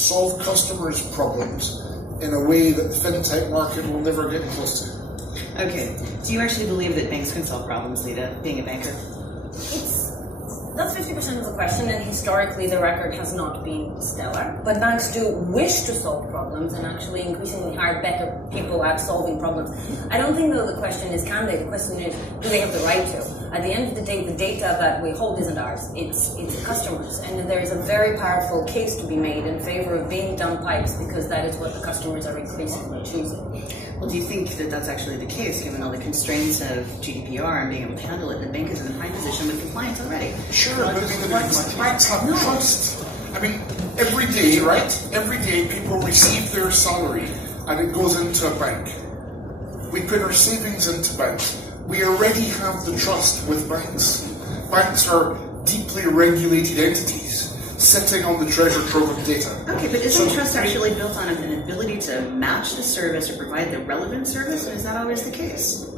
solve customers' problems in a way that the fintech market will never get close to. Okay, do you actually believe that banks can solve problems, Lita, being a banker? That's 50% of the question, and historically the record has not been stellar. But banks do wish to solve problems and actually increasingly hire better people at solving problems. I don't think, though, the question is can they? The question is, do they have the right to? At the end of the day, the data that we hold isn't ours, it's the customers. And there is a very powerful case to be made in favor of being dumb pipes because that is what the customers are increasingly choosing. Well, do you think that that's actually the case, given all the constraints of GDPR and being able to handle it? The bank is in a prime position with compliance already. Sure, but the banks have trust. I mean, every day, right? Every day people receive their salary and it goes into a bank. We put our savings into banks. We already have the trust with banks. Banks are deeply regulated entities sitting on the treasure trove of data. Okay, but isn't trust actually built on an ability to match the service or provide the relevant service? And is that always the case?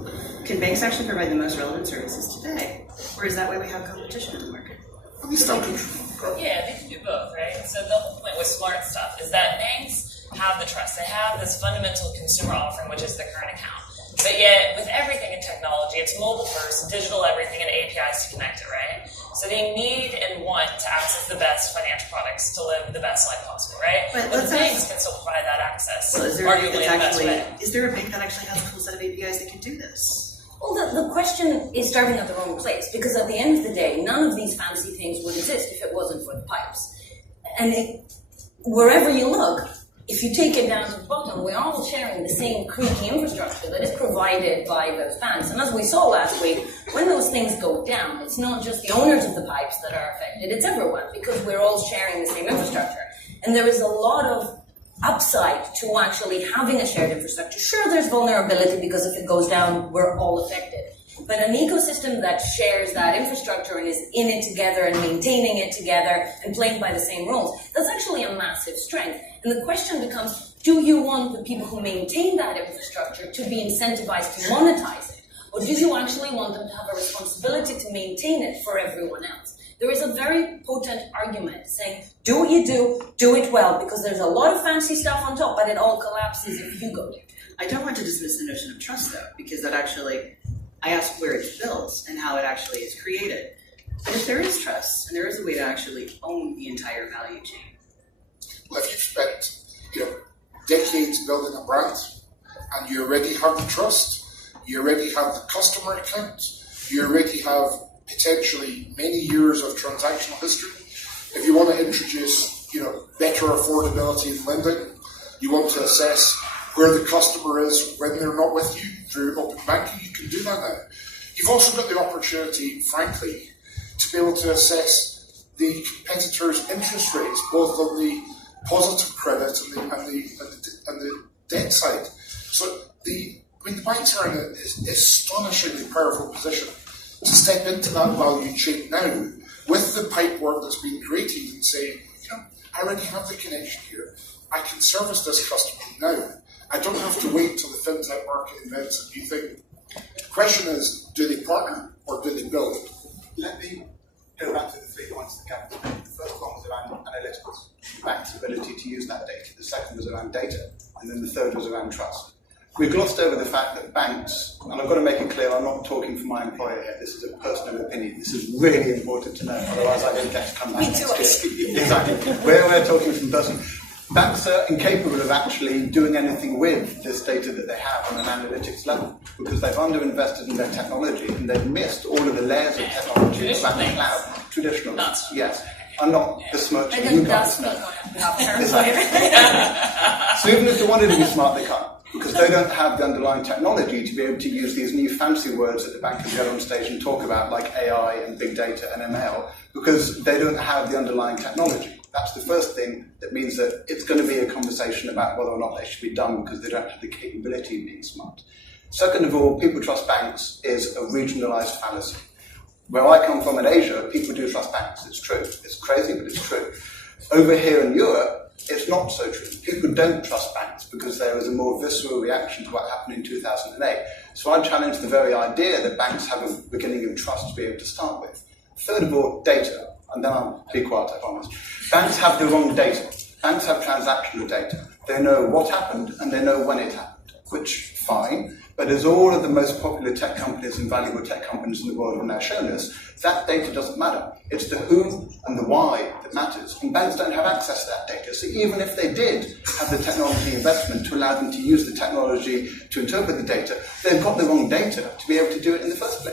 Can banks actually provide the most relevant services today? Or is that why we have competition in the market? Yeah, they can do both, right? So the whole point with smart stuff is that banks have the trust. They have this fundamental consumer offering, which is the current account. But yet, with everything in technology, it's mobile first, digital everything, and APIs to connect it, right? So they need and want to access the best financial products to live the best life possible, right? But the banks can still provide that access. So is there a bank that actually has a full set of APIs that can do this? Well, the question is starting at the wrong place, because at the end of the day, none of these fancy things would exist if it wasn't for the pipes. And wherever you look, if you take it down to the bottom, we're all sharing the same creaky infrastructure that is provided by those banks. And as we saw last week, when those things go down, it's not just the owners of the pipes that are affected, it's everyone, because we're all sharing the same infrastructure. And there is a lot of upside to actually having a shared infrastructure. Sure, there's vulnerability because if it goes down, we're all affected. But an ecosystem that shares that infrastructure and is in it together and maintaining it together and playing by the same rules, that's actually a massive strength. And the question becomes, do you want the people who maintain that infrastructure to be incentivized to monetize it? Or do you actually want them to have a responsibility to maintain it for everyone else? There is a very potent argument saying, do what you do it well, because there's a lot of fancy stuff on top, but it all collapses if you go there. I don't want to dismiss the notion of trust, though, because that actually, I asked where it's built and how it actually is created. But if there is trust, and there is a way to actually own the entire value chain. Well, if you've spent decades building a brand, and you already have the trust, you already have the customer account, you already have potentially many years of transactional history. If you want to introduce, better affordability in lending, you want to assess where the customer is when they're not with you through open banking, you can do that now. You've also got the opportunity, frankly, to be able to assess the competitors' interest rates, both on the positive credit and the debt side. So the banks are in an astonishingly powerful position to step into that value chain now with the pipe work that's been created and say, I already have the connection here. I can service this customer now. I don't have to wait till the fintech market invents a new thing. The question is, do they partner or do they build? Let me go back to the 3 points that Gavin made. The first one was around analytics, bank's ability to use that data. The second was around data, and then the third was around trust. We glossed over the fact that banks, and I've got to make it clear, I'm not talking for my employer here, this is a personal opinion, this is really important to know, otherwise I don't get to come back next year. Exactly, we're talking from person. Banks are incapable of actually doing anything with this data that they have on an analytics level, because they've underinvested in their technology, and they've missed all of the layers of technology around the cloud. Traditional, yes. I'm not besmirching you guys, no. So even if they wanted to be smart, they can't, because they don't have the underlying technology to be able to use these new fancy words that the bankers get on stage and talk about, like AI and big data and ML, because they don't have the underlying technology. That's the first thing that means that it's going to be a conversation about whether or not they should be done because they don't have the capability of being smart. Second of all, people trust banks is a regionalised fallacy. Where I come from in Asia, people do trust banks. It's true. It's crazy, but it's true. Over here in Europe, it's not so true. People don't trust banks because there was a more visceral reaction to what happened in 2008. So I challenge the very idea that banks have a beginning of trust to be able to start with. Third of all, data. And then I'll be quiet, I promise. Banks have the wrong data. Banks have transactional data. They know what happened and they know when it happened, which, fine. But as all of the most popular tech companies and valuable tech companies in the world have now shown us, that data doesn't matter. It's the who and the why that matters. And banks don't have access to that data. So even if they did have the technology investment to allow them to use the technology to interpret the data, they've got the wrong data to be able to do it in the first place.